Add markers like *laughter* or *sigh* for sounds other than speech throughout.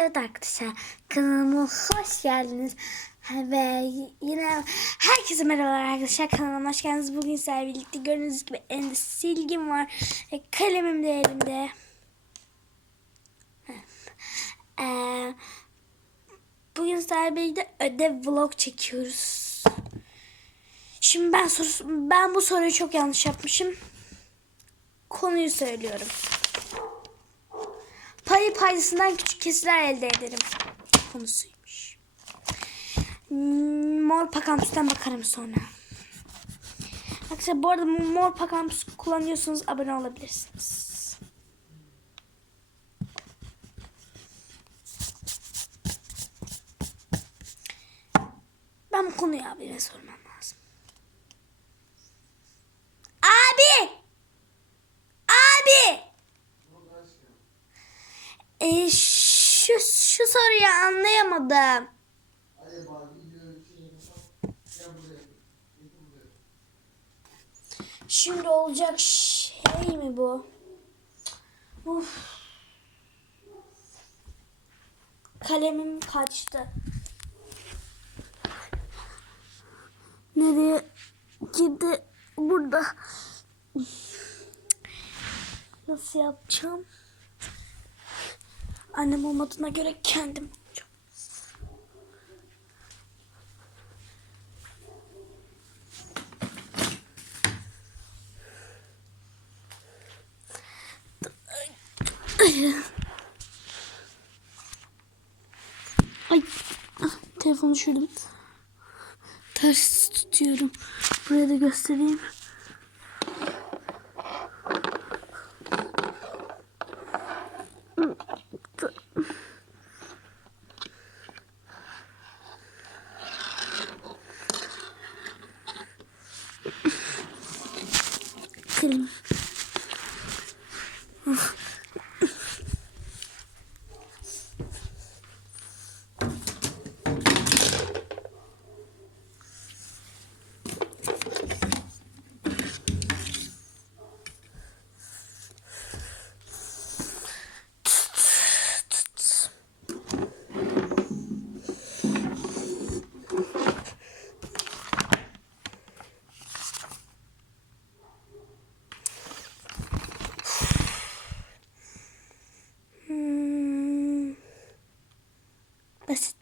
Evet arkadaşlar kanalıma hoş geldiniz. Ve yine herkese merhabalar arkadaşlar kanalıma hoş geldiniz. Bugün sizlerle birlikte gördüğünüz gibi elimde silgim var. Ve kalemim de elimde. Ee, bugün sizlerle birlikte ödev vlog çekiyoruz. Şimdi ben soru, ben bu soruyu çok yanlış yapmışım. Konuyu söylüyorum. Payı paydasından küçük kesirler elde ederim. Konusuymuş. Hmm, Mor Pakampus'tan bakarım sonra. Arkadaşlar bu arada Mor Pakampus kullanıyorsanız abone olabilirsiniz. Ben bu konuyu abime sormam lazım. Abi! Abi! E, şu, şu soruyu anlayamadım. Şimdi olacak şey mi bu? Uf. Kalemim kaçtı. Nereye girdi? Burada. Nasıl yapacağım? Annem olmadığına göre kendim yapacağım. *laughs* Ay, ah, telefonu düşürdüm. Ters tutuyorum. Buraya da göstereyim. Kalem. Hmm. Basit.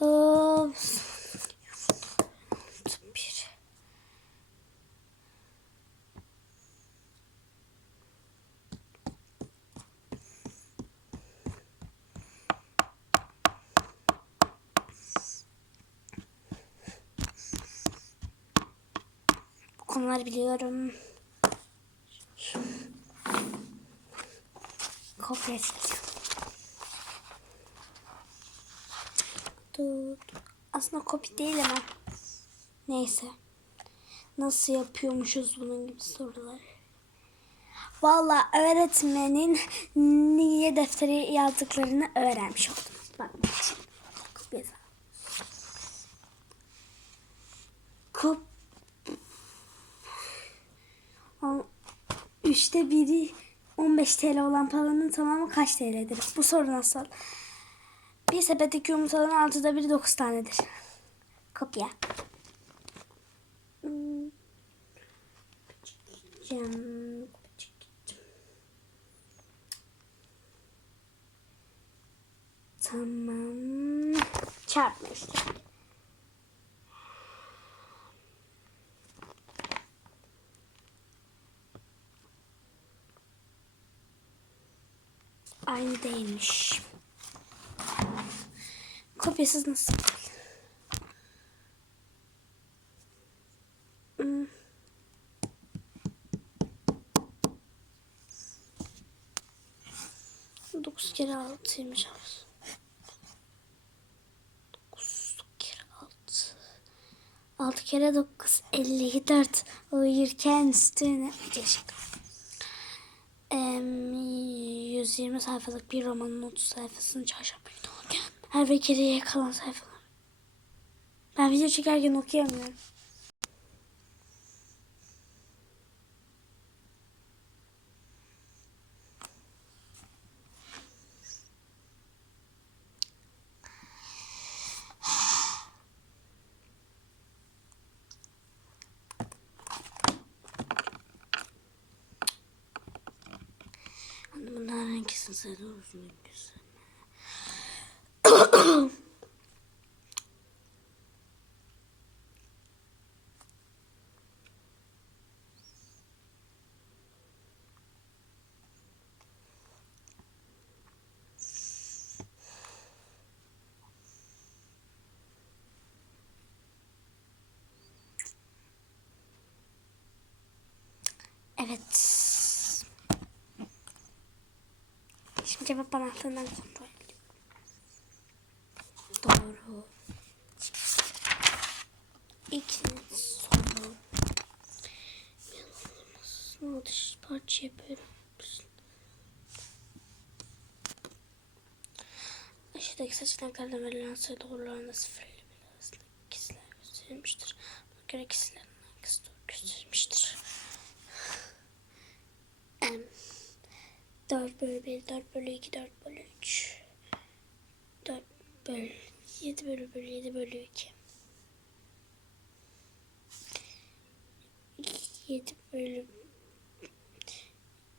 Of. Bir. Bu konuları biliyorum. Çekeceğim. Dur. Aslında kopya değil ama. Neyse. Nasıl yapıyormuşuz bunun gibi sorular. Valla öğretmenin niye defteri yazdıklarını öğrenmiş oldum. Bak şimdi. Kopya. Kop Al- Biri 15 TL olan paranın tamamı kaç TL'dir? Bu soru nasıl? Bir sepetteki yumurtaların altıda biri 9 tanedir. Kopya. Cam. Tamam. Çarpma işte. Aynı değilmiş. Kopyasız nasıl? Hmm. Dokuz kere altıymış. Kere altı. Kere dokuz. Elli dört. Uyurken üstüne. Teşekkür Em, 120 sayfalık bir romanın 30 sayfasını çarşamba günü okurken her bir geriye kalan sayfalar. Ben video çekerken okuyamıyorum. Hani sayıda uzun güzel. Evet. Şimdi cevap anahtarından kontrol ediyorum. Doğru. İkinci soru. Yanılmaz. Dış parça yapıyorum. Aşağıdaki seçeneklerden verilen sayı doğrularında sıfır ile bir arasında ikisiler gösterilmiştir. Buna göre ikisilerin hangisi doğru gösterilmiştir. 4 bölü 1, 4 bölü 2, 4 bölü 3. 4 bölü 7 bölü 1, 7 bölü 2. 7 bölü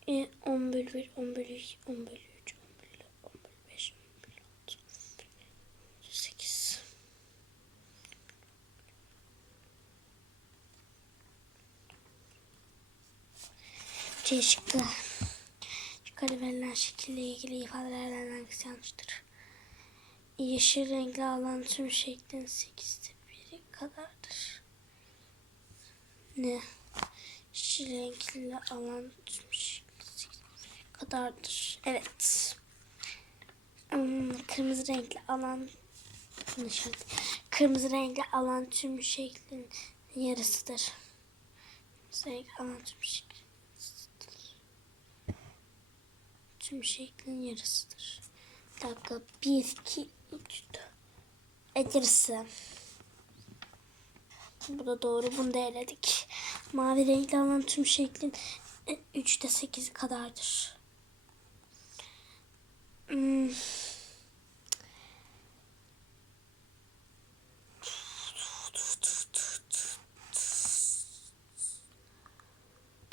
e, 10 bölü 1, 10 bölü 2, 10 bölü 3, 10 bölü 10 bölü 5, 10 bölü 6, 10 bölü 8. C şıkkı. Yukarı verilen şekille ilgili ifadelerden hangisi yanlıştır? Yeşil renkli alan tüm şeklin sekizde biri kadardır. Ne? Yeşil renkli alan tüm şeklin sekizde biri kadardır. Evet. Hmm, Kırmızı renkli alan oldu. Kırmızı renkli alan tüm şeklin yarısıdır. Kırmızı renkli alan tüm şeklin yarısıdır. Tüm şeklin yarısıdır. Bir dakika. 1, 2, 3, 4. Evet yarısı. Bu da doğru. Bunu da eledik. Mavi renkli alan tüm şeklin 3'te 8 kadardır. Hmm.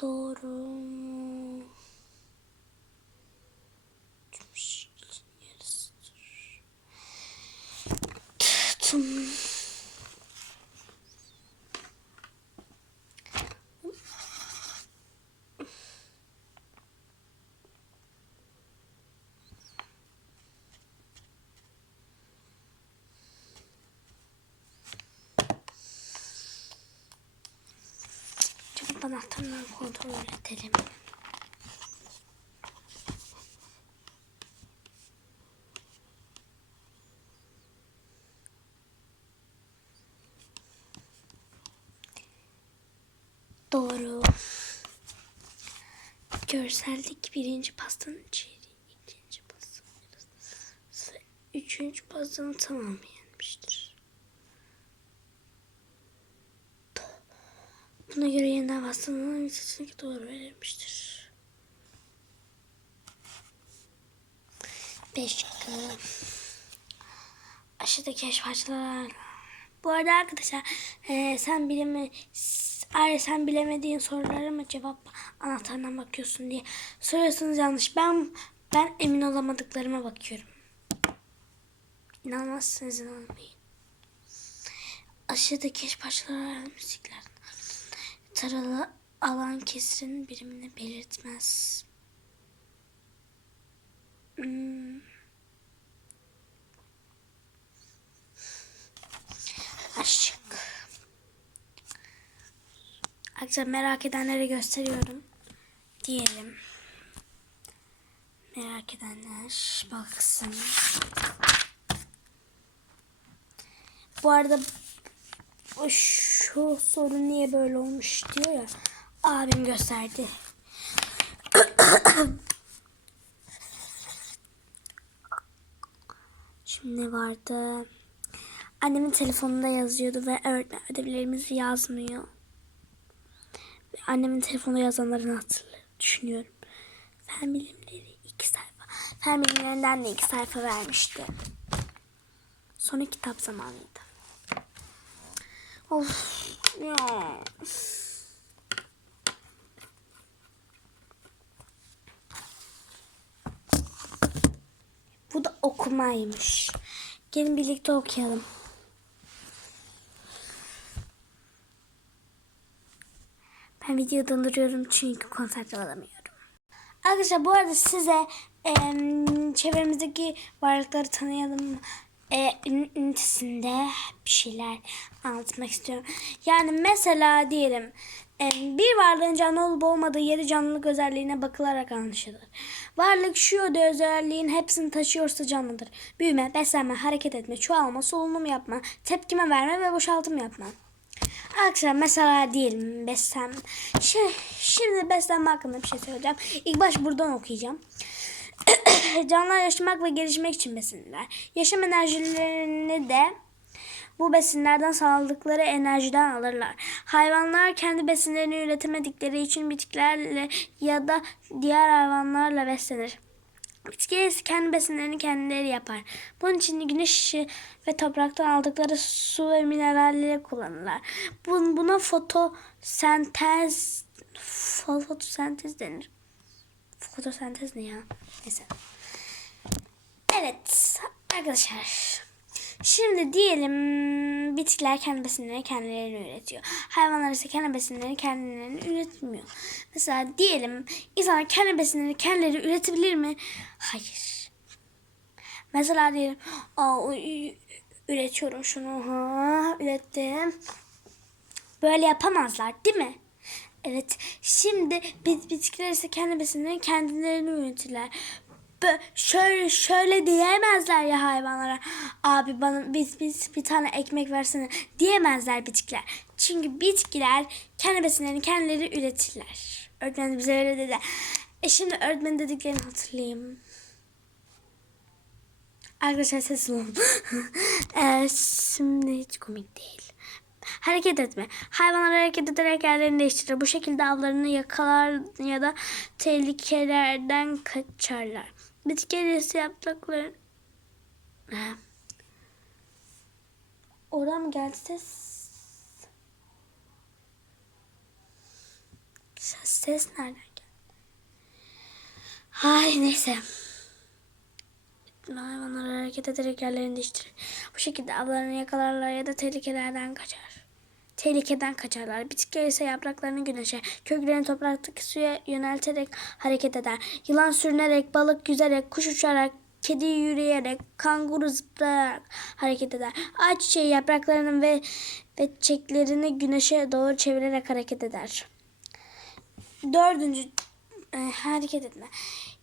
Doğru mu? Tüm şeklin yarısıdır. Tüm Anahtarından kontrol edelim. Doğru. Görseldeki birinci pastanın içeriği, ikinci pastanın yarısı, üçüncü pastanın tamamı Buna göre yeniden pastanın seçeneği doğru verilmiştir. Beş dakika. Aşağıdaki eş parçalar. Bu arada arkadaşlar e, sen bileme eğer sen bilemediğin sorulara mı cevap anahtarına bakıyorsun diye soruyorsunuz yanlış. Ben ben emin olamadıklarıma bakıyorum. İnanmazsınız inanmayın. Aşağıdaki eş parçalar müzikler. Taralı alan kesirin birimini belirtmez. Hmm. Aşık. Arkadaşlar merak edenlere gösteriyorum. Diyelim. Merak edenler baksın. Bu arada şu sorun niye böyle olmuş diyor ya. Abim gösterdi. Şimdi ne vardı? Annemin telefonunda yazıyordu ve öğretmen ödevlerimizi yazmıyor. Annemin telefonunda yazanlarını hatırlıyorum, düşünüyorum. Fen bilimleri iki sayfa. Fen bilimlerinden de iki sayfa vermişti. Sonra kitap zamanıydı. Of ya. Bu da okumaymış. Gelin birlikte okuyalım. Ben videodan duruyorum çünkü konsantre olamıyorum. Arkadaşlar bu arada size e, çevremizdeki varlıkları tanıyalım e, ün- ünitesinde bir şeyler anlatmak istiyorum. Yani mesela diyelim em, bir varlığın canlı olup olmadığı yeri canlılık özelliğine bakılarak anlaşılır. Varlık şu da özelliğin hepsini taşıyorsa canlıdır. Büyüme, beslenme, hareket etme, çoğalma, solunum yapma, tepkime verme ve boşaltım yapma. Arkadaşlar mesela diyelim beslen. Şey, şimdi beslenme hakkında bir şey söyleyeceğim. İlk baş buradan okuyacağım. *clears throat* *laughs* Canlılar yaşamak ve gelişmek için besinler. Yaşam enerjilerini de bu besinlerden sağladıkları enerjiden alırlar. Hayvanlar kendi besinlerini üretemedikleri için bitkilerle ya da diğer hayvanlarla beslenir. Bitkiler kendi besinlerini kendileri yapar. Bunun için güneş ışığı ve topraktan aldıkları su ve mineralleri kullanırlar. Bun- Buna fotosentez fo- fotosentez denir. Fotosentez ne ya? Neyse. Evet arkadaşlar. Şimdi diyelim bitkiler kendi besinlerini kendileri üretiyor. Hayvanlar ise kendi besinlerini kendilerini üretmiyor. Mesela diyelim insanlar kendi besinlerini kendileri üretebilir mi? Hayır. Mesela diyelim Aa, üretiyorum şunu ha, ürettim. Böyle yapamazlar değil mi? Evet. Şimdi bit bitkiler ise kendi besinlerini kendilerini üretirler. Şöyle şöyle diyemezler ya hayvanlara. Abi bana biz biz bir tane ekmek versene diyemezler bitkiler. Çünkü bitkiler kendi besinlerini kendileri üretirler. Öğretmen bize öyle dedi. E şimdi öğretmen dediklerini hatırlayayım. Arkadaşlar sesim olun. *laughs* Ee, şimdi hiç komik değil. Hareket etme. Hayvanlar hareket ederek yerlerini değiştirir. Bu şekilde avlarını yakalar ya da tehlikelerden kaçarlar. Bitkiler ise yaprakları... Mı geldi ses? Ses, nereden geldi? Ay neyse. Hayvanlar hareket ederek yerlerini değiştirir. Bu şekilde avlarını yakalarlar ya da tehlikelerden kaçar. Tehlikeden kaçarlar. Bitkiler ise yapraklarını güneşe, köklerini topraktaki suya yönelterek hareket eder. Yılan sürünerek, balık yüzerek, kuş uçarak, kedi yürüyerek, kanguru zıplayarak hareket eder. Ağaç çiçeği yapraklarını ve ve çiçeklerini güneşe doğru çevirerek hareket eder. Dördüncü e, hareket etme.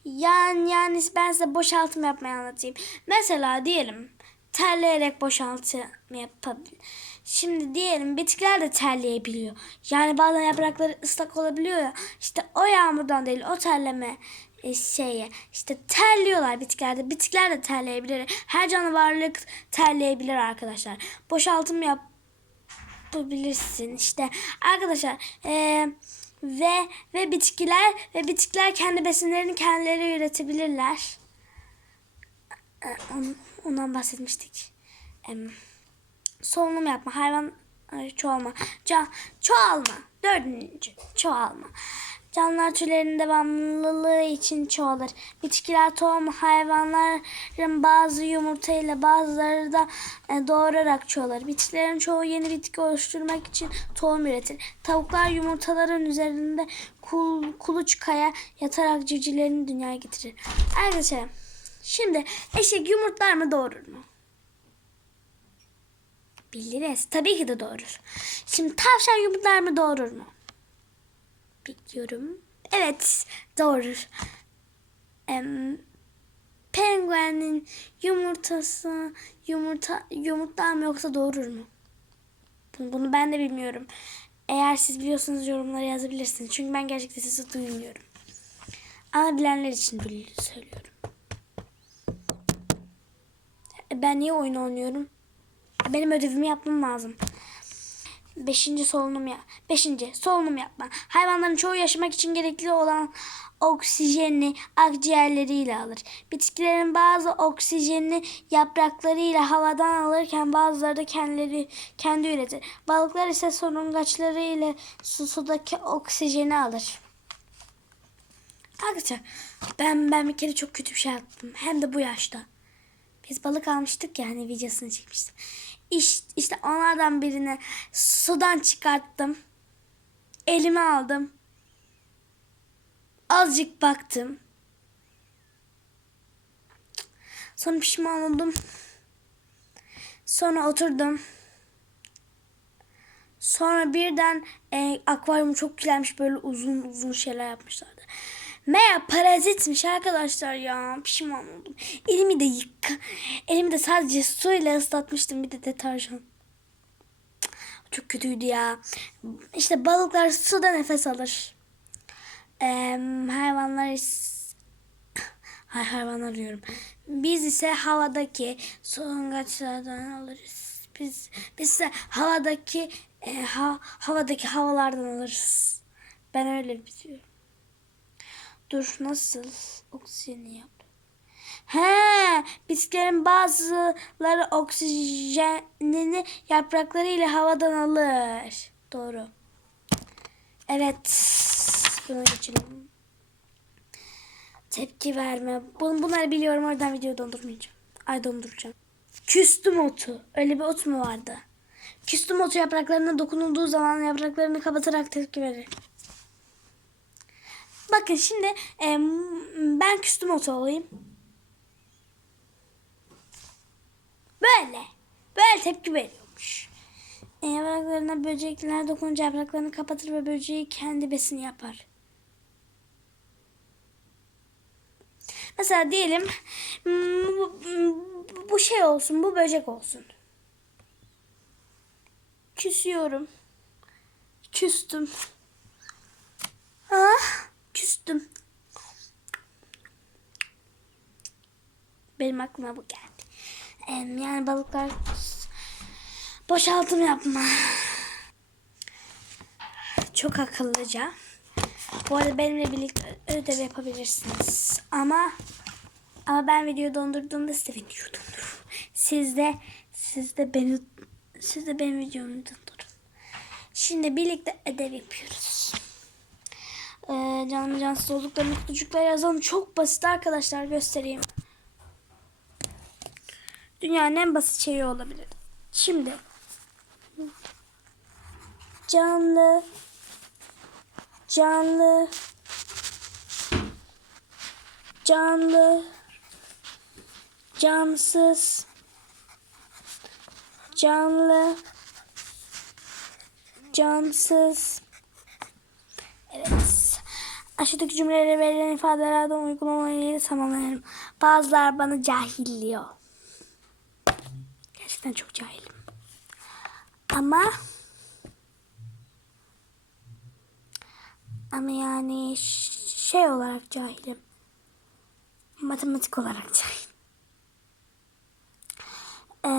Yani yani ben size boşaltım yapmayı anlatayım. Mesela diyelim terleyerek boşaltım yapabilir. Şimdi diyelim bitkiler de terleyebiliyor. Yani bazen yaprakları ıslak olabiliyor ya. İşte o yağmurdan değil o terleme e, şeye işte terliyorlar bitkilerde. Bitkiler de terleyebilir. Her canlı varlık terleyebilir arkadaşlar. Boşaltım yap yapabilirsin işte arkadaşlar eee, ve ve bitkiler ve bitkiler kendi besinlerini kendileri üretebilirler on- ondan bahsetmiştik solunum yapma hayvan ay, çoğalma can çoğalma dördüncü çoğalma Canlılar türlerinin devamlılığı için çoğalır. Bitkiler tohum, hayvanların bazı yumurtayla bazıları da e, doğurarak çoğalır. Bitkilerin çoğu yeni bitki oluşturmak için tohum üretir. Tavuklar yumurtaların üzerinde kul, kuluçkaya yatarak civcivlerini dünyaya getirir. Arkadaşlar şimdi eşek yumurtlar mı doğurur mu? Biliriz. Tabii ki de doğurur. Şimdi tavşan yumurtlar mı doğurur mu? Bekliyorum. Evet doğurur. Em, penguenin yumurtası yumurta yumurtlar mı yoksa doğurur mu? Bunu, bunu ben de bilmiyorum. Eğer siz biliyorsanız yorumlara yazabilirsiniz. Çünkü ben gerçekten sizi duymuyorum. Ama bilenler için söylüyorum. E, Ben niye oyun oynuyorum? Benim ödevimi yapmam lazım. Beşinci solunum ya. Beşinci solunum yapma. Hayvanların çoğu yaşamak için gerekli olan oksijeni akciğerleriyle alır. Bitkilerin bazı oksijeni yapraklarıyla havadan alırken bazıları da kendileri kendi üretir. Balıklar ise solungaçları ile su, sudaki oksijeni alır. Arkadaşlar ben ben bir kere çok kötü bir şey yaptım. Hem de bu yaşta. Biz balık almıştık ya hani videosunu çekmiştim. İşte, işte onlardan birini sudan çıkarttım. Elime aldım. Azıcık baktım. Sonra pişman oldum. Sonra oturdum. Sonra birden e, akvaryum çok güzelmiş böyle uzun uzun şeyler yapmışlardı. Meğer parazitmiş arkadaşlar ya. Pişman oldum. Elimi de yıka. Elimi de sadece suyla ıslatmıştım bir de deterjan. Çok kötüydü ya. İşte balıklar suda nefes alır. Ee, hayvanlar *coughs* Hay hayvanlar diyorum. Biz ise havadaki solungaçlardan alırız. Biz biz ise havadaki e, ha- havadaki havalardan alırız. Ben öyle biliyorum. Dur nasıl oksijeni yap? He, bitkilerin bazıları oksijenini yapraklarıyla havadan alır. Doğru. Evet. Buna geçelim. Tepki verme. Bun, bunları biliyorum. Oradan videoyu dondurmayacağım. Ay donduracağım. Küstüm otu. Öyle bir ot mu vardı? Küstüm otu yapraklarına dokunulduğu zaman yapraklarını kapatarak tepki verir. Bakın şimdi em, ben küstüm otu olayım. Böyle. Böyle tepki veriyormuş. E, yapraklarına böcekler dokununca yapraklarını kapatır ve böceği kendi besini yapar. Mesela diyelim bu- bu şey olsun, bu böcek olsun. Küsüyorum. Küstüm. Ah, küstüm. Benim aklıma bu geldi. Yani balıklar boşaltım yapma. Çok akıllıca. Bu arada benimle birlikte ödev yapabilirsiniz. Ama ama ben video dondurduğumda siz de dondurun. Siz de siz de beni siz de benim videomu dondurun. Şimdi birlikte ödev yapıyoruz. Ee, canlı cansız olduklarını kutucuklara yazalım. Çok basit arkadaşlar göstereyim. Dünyanın en basit şeyi olabilir. Şimdi. Canlı. Canlı. Canlı. Cansız. Canlı. Cansız aşağıdaki cümlelere verilen ifadelerden uygulamayı tamamlayalım bazılar bana cahil diyor gerçekten çok cahilim ama Ama yani şey olarak cahilim. Matematik olarak cahil. Eee,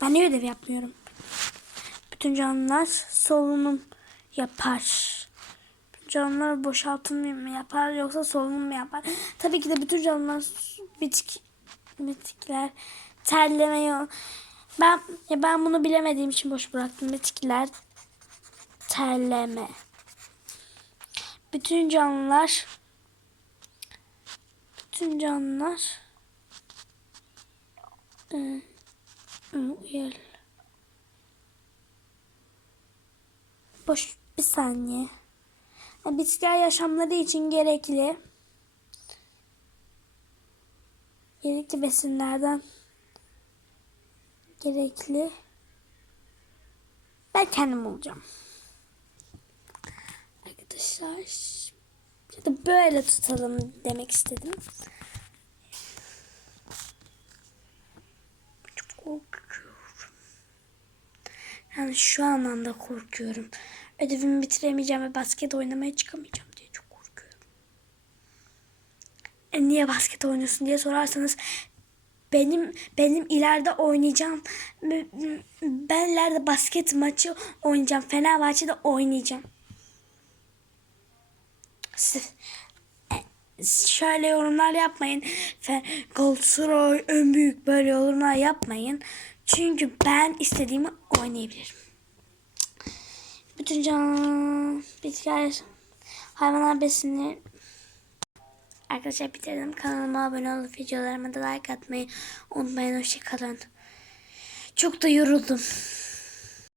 ben niye ödev yapmıyorum? Bütün canlılar solunum yapar. Canlılar boşaltım mı yapar yoksa solunum mu yapar? Tabii ki de bütün canlılar bitki, bitkiler terlemeyi ben ya ben bunu bilemediğim için boş bıraktım. Bitkiler terleme. Bütün canlılar bütün canlılar ıı, ıı, Boş bir saniye. Ha, Bitkiler yaşamları için gerekli gerekli besinlerden gerekli ben kendim olacağım. Arkadaşlar ya da böyle tutalım demek istedim. Çok korkuyorum. Yani şu anlamda korkuyorum. Ödevimi bitiremeyeceğim ve basket oynamaya çıkamayacağım diye çok korkuyorum. E niye basket oynuyorsun diye sorarsanız benim benim ileride oynayacağım ben ileride basket maçı oynayacağım. Fenerbahçe'de oynayacağım. E, şöyle yorumlar yapmayın. Galatasaray en büyük böyle yorumlar yapmayın. Çünkü ben istediğimi oynayabilirim. Bütün can bitkiler hayvanlar besini arkadaşlar bitirdim. Kanalıma abone olup videolarıma da like atmayı unutmayın. Hoşçakalın. Çok da yoruldum.